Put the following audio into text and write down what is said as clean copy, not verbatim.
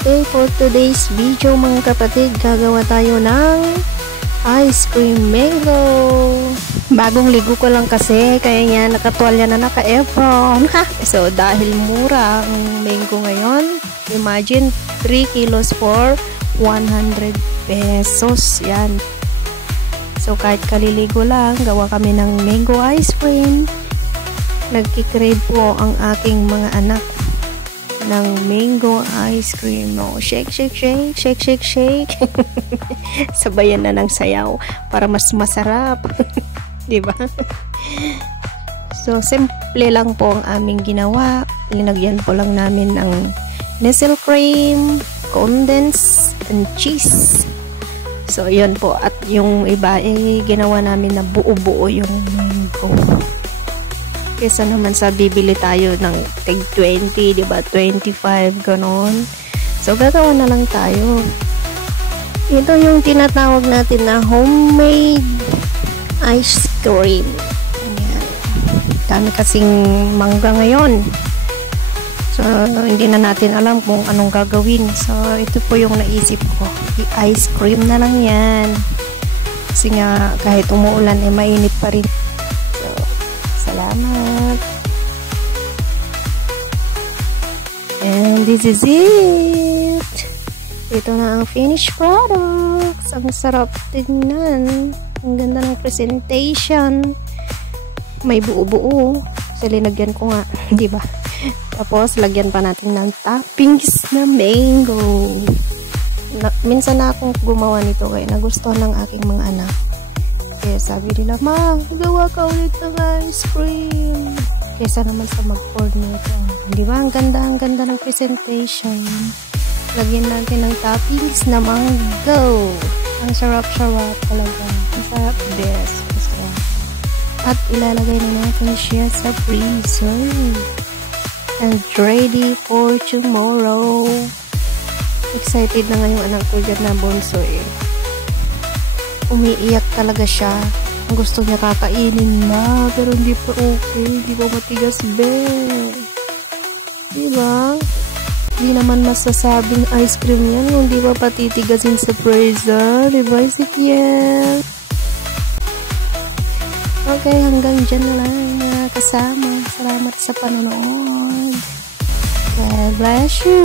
Okay, for today's video mga kapatid, gagawa tayo ng ice cream mango. Bagong ligo ko lang kasi, kaya nga nakatuwalya na naka-apron. So, dahil mura ang mango ngayon, imagine 3 kilos for 100 pesos. Yan. So, kahit kaliligo lang, gawa kami ng mango ice cream. Nagkikrave po ang aking mga anak ng mango ice cream. No, shake, shake, shake, shake, shake, shake. Sabayan na ng sayaw para mas masarap. Diba? So, simple lang po ang aming ginawa. Linagyan po lang namin ng nestle cream, condensed, and cheese. So, yun po. At yung iba, ginawa namin na buo-buo yung mango. Kesa naman sa bibili tayo ng tag 20, diba? 25, ganon. So, gagawa na lang tayo. Ito yung tinatawag natin na homemade ice cream. Ayan. Dami kasing mangga ngayon. So, hindi na natin alam kung anong gagawin. So, ito po yung naisip ko. I-ice cream na lang yan. Kasi nga, kahit umuulan, mainit pa rin. Salamat. And this is it. Ito na ang finished products. Ang sarap tingnan. Ang ganda ng presentation. May buo-buo. So, linagyan ko nga. Diba? Tapos, lagyan pa natin ng toppings na mango. Minsan na akong gumawa nito kaya nagustuhan ng aking mga anak. Kaya sabi nila, Ma, gawa ka ulit ng ice cream. Kesa naman sa mag-pour nito. Di ba? Ang ganda ng presentation. Lagyan natin ng toppings na mango. Ang sarap-sarap talaga. Ang sarap best. At ilalagay na natin siya sa freezer. And ready for tomorrow. Excited na nga yung anak ko dyan na bunso eh. Umiiyak talaga siya. Ang gusto niya kakainin na, pero hindi pa okay. Hindi pa matigas, be. Diba? Hindi naman masasabing ice cream yan kung di pa patitigasin sa freezer. Diba, Ezekiel? Okay, hanggang dyan na lang mga kasama. Salamat sa panonood. God bless you.